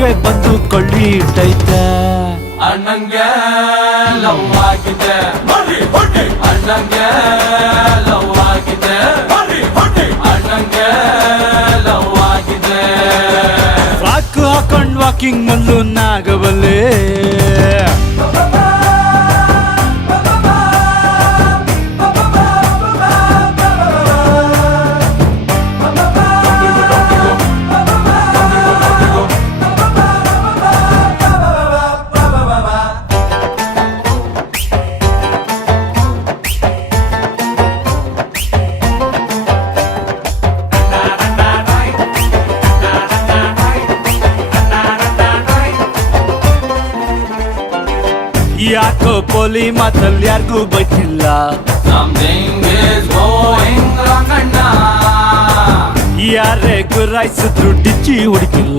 ಅದಕ್ಕೆ ಬಂದು ಕೊಳ್ಳಿ ಇಟ್ಟೈತೆ. ಅಣ್ಣಂಗೆ ಲವ್ ಆಗಿದೆ ಅಣ್ಣಂಗೆ ಲವ್ ಆಗಿದೆ ಅಣ್ಣಂಗೆ ಲವ್ ಆಗಿದೆ. ಫ್ರಾಕ್ ಹಾಕೊಂಡ್ ವಾಕಿಂಗ್ ಮಲ್ಲು ನಾಗಬಲ್ಲೆ. ಯಾಕೋ ಪೋಲಿ ಮಾತಲ್ಲಿ ಯಾರಿಗೂ ಬೈತಿಲ್ಲ. Something is going wrong ಅಣ್ಣ. ಯಾರೇ ಗುರಾಯಿಸಿದ್ರು ಡಿಚ್ಚಿ ಹುಡುಕಿಲ್ಲ.